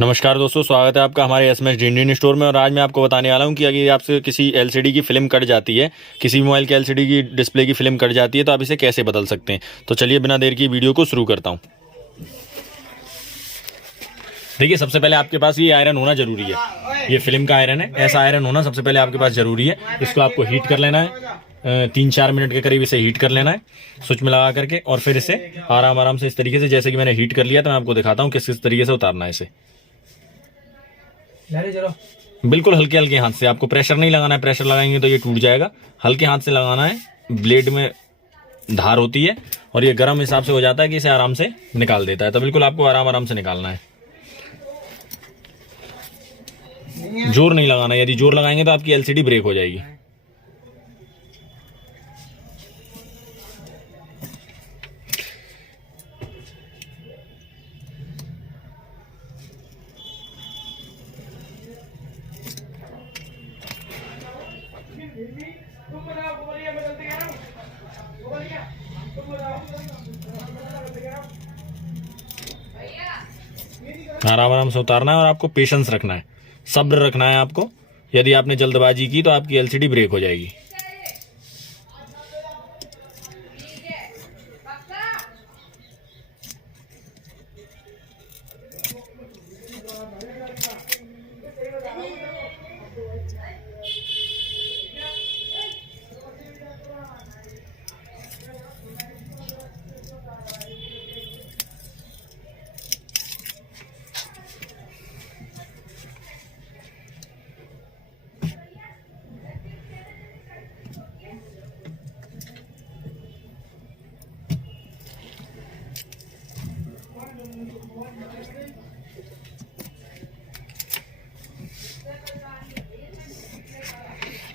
नमस्कार दोस्तों, स्वागत है आपका हमारे एसएमएस इंडियन स्टोर में। और आज मैं आपको बताने वाला हूं कि अगर आपसे किसी एलसीडी की फिल्म कट जाती है, किसी मोबाइल के एलसीडी की डिस्प्ले की फिल्म कट जाती है, तो आप इसे कैसे बदल सकते हैं। तो चलिए बिना देर की वीडियो को शुरू करता हूं। देखिए, सबसे पहले आपके पास ये आयरन होना जरूरी है। ये फिल्म का आयरन है, ऐसा आयरन होना सबसे पहले आपके पास जरूरी है। इसको आपको हीट कर लेना है, 3-4 मिनट के करीब इसे हीट कर लेना है स्विच में लगा करके। और फिर इसे आराम आराम से इस तरीके से, जैसे कि मैंने हीट कर लिया, तो मैं आपको दिखाता हूँ किस तरीके से उतारना है इसे। बिल्कुल हल्के हल्के हाथ से, आपको प्रेशर नहीं लगाना है, प्रेशर लगाएंगे तो ये टूट जाएगा। हल्के हाथ से लगाना है। ब्लेड में धार होती है और ये गर्म हिसाब से हो जाता है कि इसे आराम से निकाल देता है। तो बिल्कुल आपको आराम आराम से निकालना है, जोर नहीं लगाना है। यदि जोर लगाएंगे तो आपकी एलसीडी ब्रेक हो जाएगी। आराम आराम से उतारना है और आपको पेशेंस रखना है, सब्र रखना है आपको। यदि आपने जल्दबाजी की तो आपकी एलसीडी ब्रेक हो जाएगी।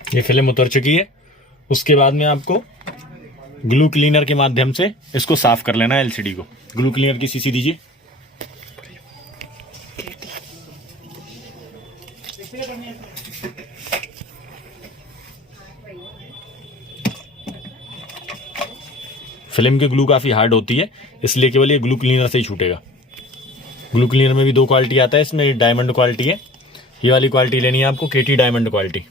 ये फिल्म उतर चुकी है। उसके बाद में आपको ग्लू क्लीनर के माध्यम से इसको साफ कर लेना है एलसीडी को। ग्लू क्लीनर की शीशी दीजिए। फिल्म की ग्लू काफी हार्ड होती है, इसलिए केवल ये ग्लू क्लीनर से ही छूटेगा। ग्लू क्लीनर में भी 2 क्वालिटी आता है, इसमें डायमंड क्वालिटी है। ये वाली क्वालिटी लेनी है आपको, केटी डायमंड क्वालिटी।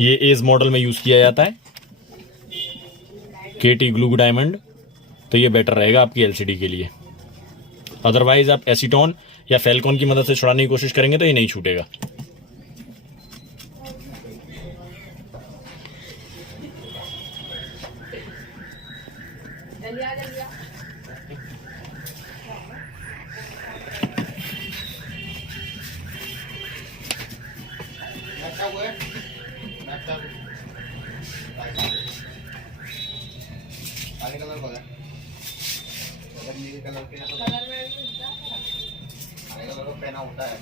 ये एज मॉडल में यूज किया जाता है, केटी ग्लू डायमंड। तो ये बेटर रहेगा आपकी एलसीडी के लिए। अदरवाइज आप एसीटोन या फेल्कॉन की मदद से छुड़ाने की कोशिश करेंगे तो ये नहीं छूटेगा। पहना होता है।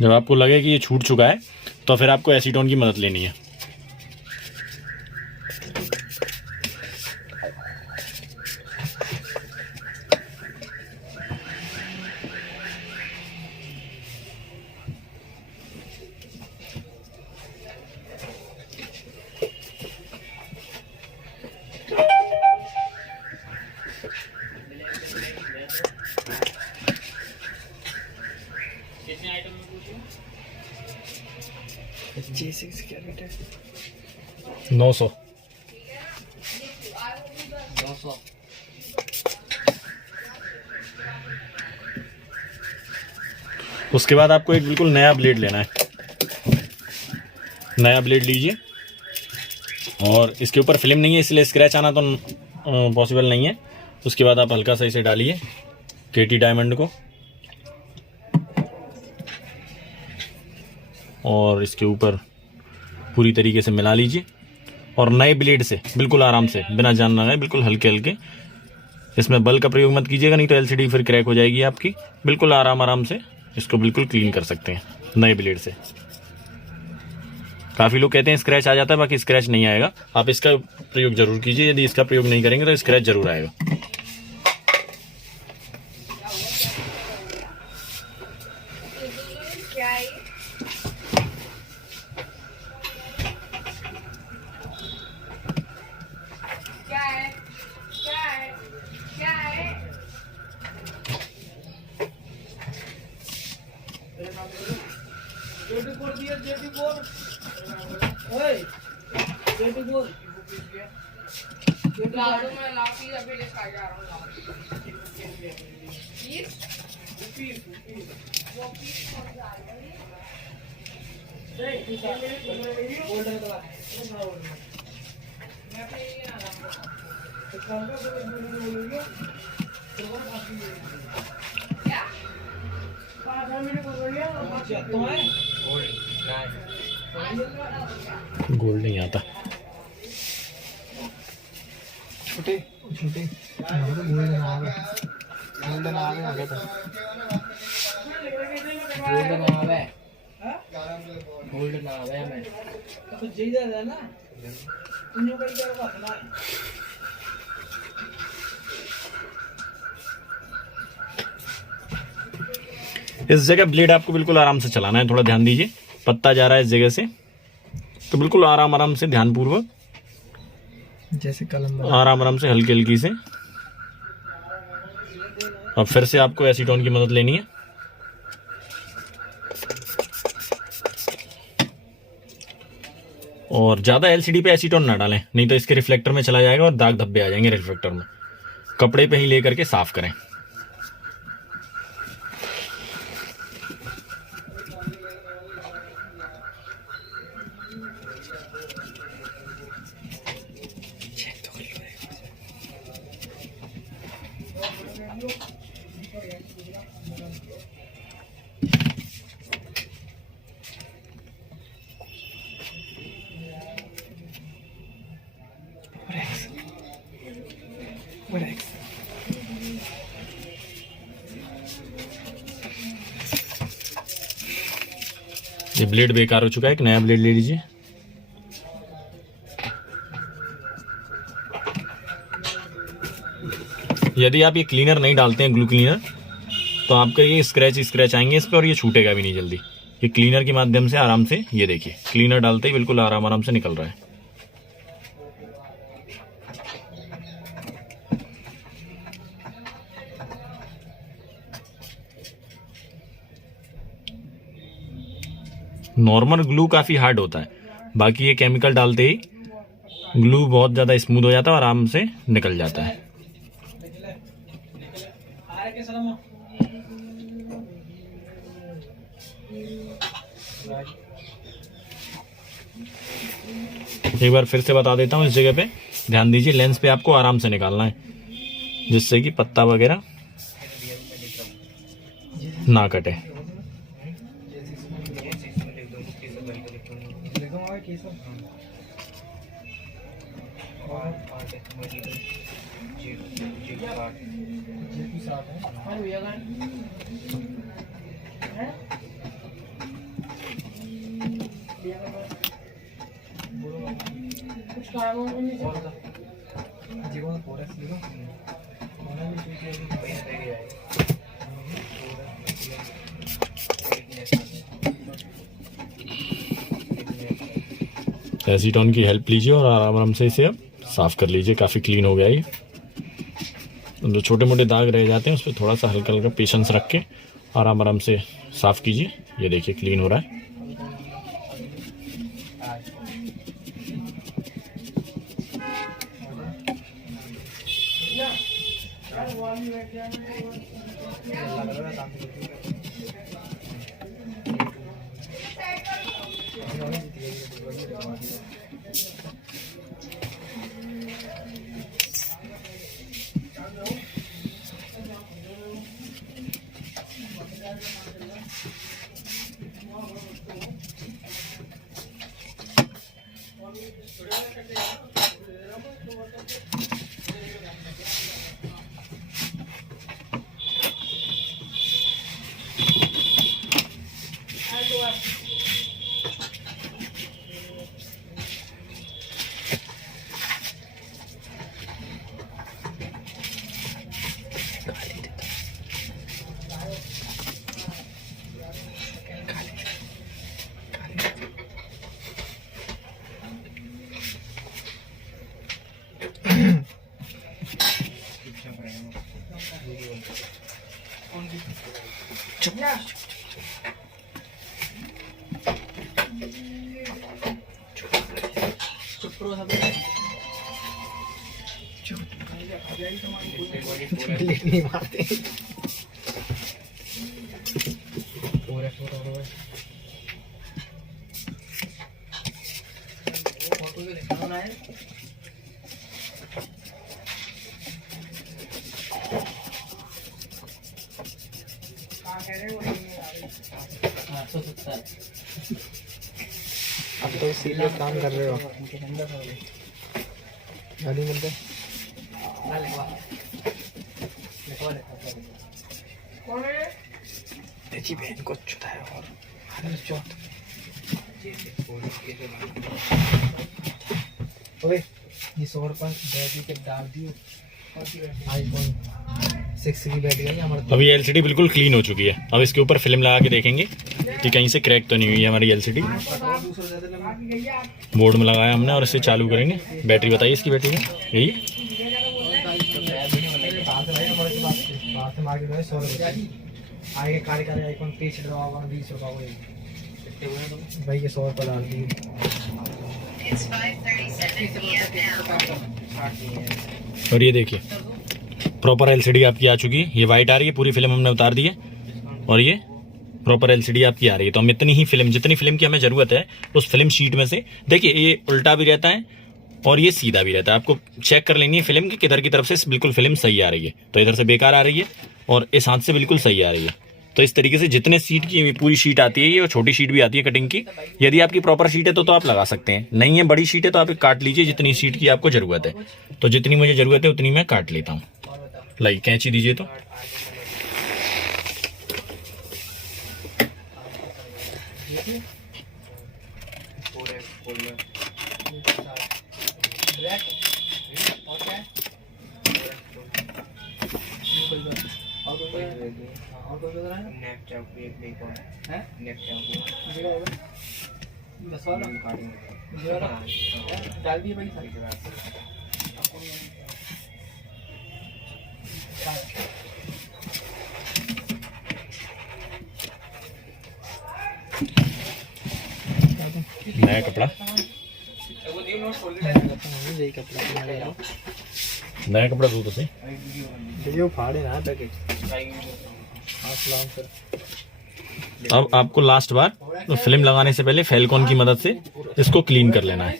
जब आपको लगे कि ये छूट चुका है तो फिर आपको एसीटोन की मदद लेनी है। क्या रेट है? 900। उसके बाद आपको एक बिल्कुल नया ब्लेड लेना है। नया ब्लेड लीजिए और इसके ऊपर फिल्म नहीं है, इसलिए स्क्रैच आना तो पॉसिबल नहीं है। उसके बाद आप हल्का सा इसे डालिए केटी डायमंड को और इसके ऊपर पूरी तरीके से मिला लीजिए। और नए ब्लेड से बिल्कुल आराम से, बिना जान लगाए, बिल्कुल हल्के हल्के, इसमें बल का प्रयोग मत कीजिएगा, नहीं तो एलसीडी फिर क्रैक हो जाएगी आपकी। बिल्कुल आराम आराम से इसको बिल्कुल क्लीन कर सकते हैं नए ब्लेड से। काफ़ी लोग कहते हैं स्क्रैच आ जाता है, बाकी स्क्रैच नहीं आएगा। आप इसका प्रयोग जरूर कीजिए, यदि इसका प्रयोग नहीं करेंगे तो स्क्रैच जरूर आएगा। गोल्ड नहीं आता। छोटे छोटे गोल्डन आवे आगे तो गोल्डन आवे मैं तो जीदा है ना तुम लोग क्या करना है। इस जगह ब्लेड आपको बिल्कुल आराम से चलाना है, थोड़ा ध्यान दीजिए। पत्ता जा रहा है इस जगह से, तो बिल्कुल आराम आराम से, ध्यानपूर्वक, जैसे कलम आराम आराम से, हल्की हल्की से। अब फिर से आपको एसीटोन की मदद लेनी है। और ज़्यादा एलसीडी पे एसीटोन ना डालें, नहीं तो इसके रिफ्लेक्टर में चला जाएगा और दाग धब्बे आ जाएंगे रिफ्लेक्टर में। कपड़े पे ही लेकर के साफ करें। ये ब्लेड बेकार हो चुका है, एक नया ब्लेड ले लीजिए। यदि आप ये क्लीनर नहीं डालते हैं, ग्लू क्लीनर, तो आपका ये स्क्रैच आएंगे इस पर और ये छूटेगा भी नहीं जल्दी। ये क्लीनर के माध्यम से आराम से, ये देखिए क्लीनर डालते ही बिल्कुल आराम आराम से निकल रहा है। नॉर्मल ग्लू काफ़ी हार्ड होता है, बाकी ये केमिकल डालते ही ग्लू बहुत ज़्यादा स्मूथ हो जाता है और आराम से निकल जाता है। एक बार फिर से बता देता हूँ, इस जगह पे ध्यान दीजिए, लेंस पे आपको आराम से निकालना है, जिससे कि पत्ता वगैरह ना कटे। एसीटोन की हेल्प लीजिए और आराम आराम से इसे अब साफ कर लीजिए। काफ़ी क्लीन हो गया ये। जो छोटे मोटे दाग रह जाते हैं उस पर थोड़ा सा हल्का हल्का पेशेंस रख के आराम आराम से साफ कीजिए। ये देखिए क्लीन हो रहा है। नहीं मारते पूरे फोटो को दिखाना है। अब तो सीरियस काम कर रहे हो गाड़ी मिलते तेजी बहन को छुटाया और ओए ये 100 रुपये बैटरी के डाल दियो iPhone 6 की बैटरी है हमारे। अभी एलसीडी बिल्कुल क्लीन हो चुकी है। अब इसके ऊपर फिल्म लगा के देखेंगे कि कहीं से क्रैक तो नहीं हुई है हमारी एलसीडी। बोर्ड में लगाया हमने और इसे चालू करेंगे। बैटरी बताइए इसकी बैटरी में यही आगे कार्यकारी आईफोन 20 रुपये भाई के 100 रुपये डाल दिए। और ये देखिए प्रॉपर एलसीडी आपकी आ चुकी है। ये वाइट आ रही है, पूरी फिल्म हमने उतार दी है और ये प्रॉपर एलसीडी आपकी आ रही है। तो हम इतनी ही फिल्म, जितनी फिल्म की हमें ज़रूरत है उस फिल्म शीट में से, देखिए ये उल्टा भी रहता है और ये सीधा भी रहता है। आपको चेक कर लेनी है फिल्म की किधर की तरफ से बिल्कुल फिल्म सही आ रही है। तो इधर से बेकार आ रही है और इस हाथ से बिल्कुल सही आ रही है। तो इस तरीके से जितने सीट की पूरी शीट आती है, ये छोटी शीट भी आती है कटिंग की। यदि आपकी प्रॉपर शीट है तो आप लगा सकते हैं, नहीं है बड़ी शीट है तो आप काट लीजिए जितनी सीट की आपको ज़रूरत है। तो जितनी मुझे ज़रूरत है उतनी मैं काट लेता हूँ। लाइक कैंची दीजिए तो डाल दिए भाई नया कपड़ा, नया कपड़ा दो तो सही। फाड़े ना पैकेट। अब आपको लास्ट बार तो फिल्म लगाने से पहले फेल्कॉन की मदद से इसको क्लीन कर लेना है।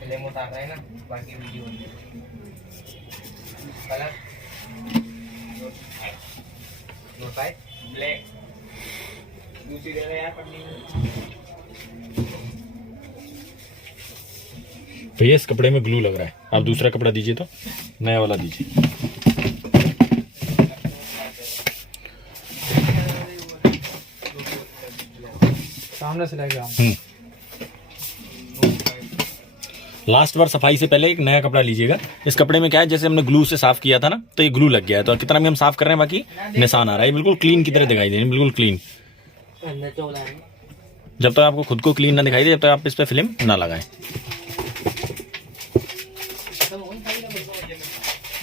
फिल्म उतार रहे हैं ना, बाकी वीडियो कलर ब्लैक दूसरी जगह यार पढ़नी। भैया इस कपड़े में ग्लू लग रहा है, आप दूसरा कपड़ा दीजिए तो नया वाला दीजिए। सामने से लेके आओ। लास्ट बार सफाई से पहले एक नया कपड़ा लीजिएगा। इस कपड़े में क्या है, जैसे हमने ग्लू से साफ किया था ना, तो ये ग्लू लग गया है। तो कितना भी हम साफ कर रहे हैं बाकी निशान आ रहा है। बिल्कुल क्लीन की तरह दिखाई दे रही है, बिल्कुल क्लीन। जब तक आपको खुद को क्लीन ना दिखाई दे जब तक आप इस पे फिल्म ना लगाएं।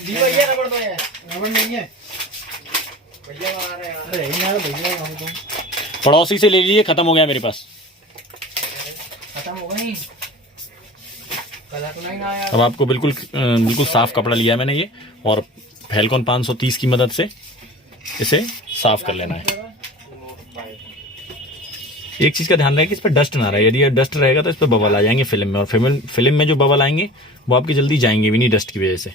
जी भैया रबड़ दो यार, रबड़ नहीं है भैया आ रहे हैं। अरे यार भैया हमको पड़ोसी से ले लीजिए, खत्म हो गया मेरे पास। खत्म हो गई, कलर तो नहीं आया। अब आपको बिल्कुल बिल्कुल साफ कपड़ा लिया मैंने ये, और फेल्कॉन 530 की मदद से इसे साफ कर लेना है। एक चीज का ध्यान रहे कि इस पर डस्ट ना रहे। यदि डस्ट रहेगा तो इस पर बबल आ जाएंगे फिल्म में, और फिल्म में जो बबल आएंगे वो आपकी जल्दी जाएंगे भी नहीं डस्ट की वजह से।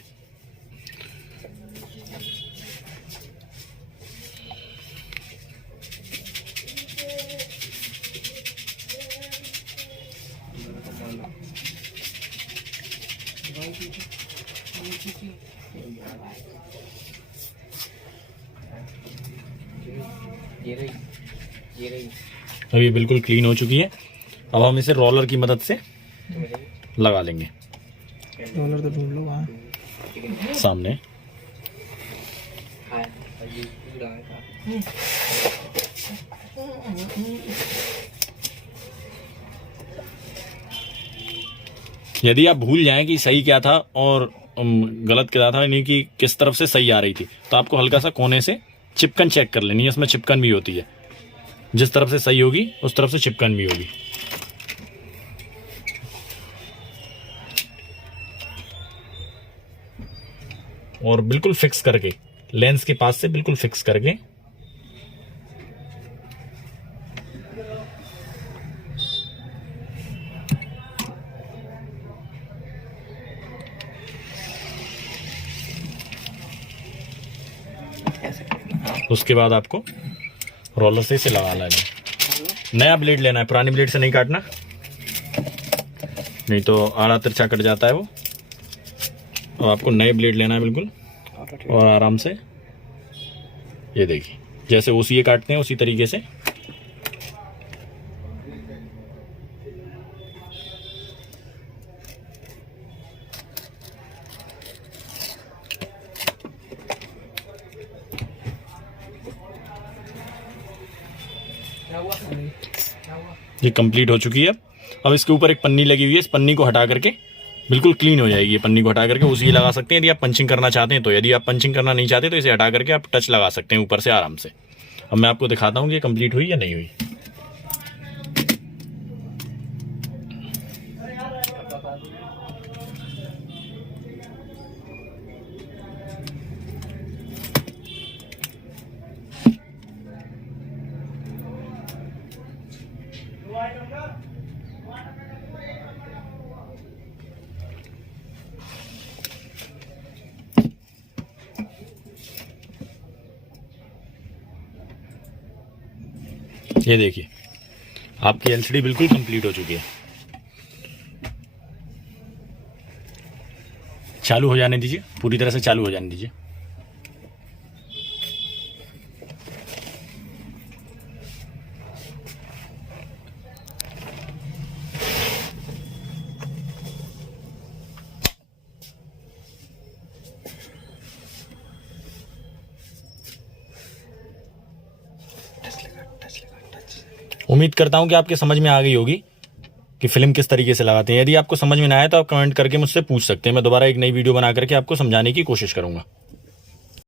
ये रही। अब ये बिल्कुल क्लीन हो चुकी है। अब हम इसे रोलर की मदद से लगा लेंगे। रोलर तो ढूंढ लो वहाँ सामने। यदि आप भूल जाएं कि सही क्या था और गलत करा था, यानी कि किस तरफ से सही आ रही थी। तो आपको हल्का सा कोने से चिपकन चेक कर लेनी है, इसमें चिपकन भी होती है, जिस तरफ से सही होगी उस तरफ से चिपकन भी होगी। और बिल्कुल फिक्स करके, लेंस के पास से बिल्कुल फिक्स करके उसके बाद आपको रोलर से इसे लगा लेना है। नया ब्लेड लेना है, पुरानी ब्लेड से नहीं काटना, नहीं तो आड़ा तिरछा कट जाता है वो। और आपको नए ब्लेड लेना है बिल्कुल, और आराम से ये देखिए जैसे ओसीए काटते हैं उसी तरीके से ये कंप्लीट हो चुकी है। अब इसके ऊपर एक पन्नी लगी हुई है, इस पन्नी को हटा करके बिल्कुल क्लीन हो जाएगी। ये पन्नी को हटा करके उसी लगा सकते हैं यदि आप पंचिंग करना चाहते हैं तो। यदि आप पंचिंग करना नहीं चाहते तो इसे हटा करके आप टच लगा सकते हैं ऊपर से आराम से। अब मैं आपको दिखाता हूँ कि ये कंप्लीट हुई या नहीं हुई। ये देखिए आपकी एलसीडी बिल्कुल कंप्लीट हो चुकी है। चालू हो जाने दीजिए, पूरी तरह से चालू हो जाने दीजिए। उम्मीद करता हूं कि आपके समझ में आ गई होगी कि फिल्म किस तरीके से लगाते हैं। यदि आपको समझ में ना आए तो आप कमेंट करके मुझसे पूछ सकते हैं, मैं दोबारा एक नई वीडियो बना करके आपको समझाने की कोशिश करूंगा।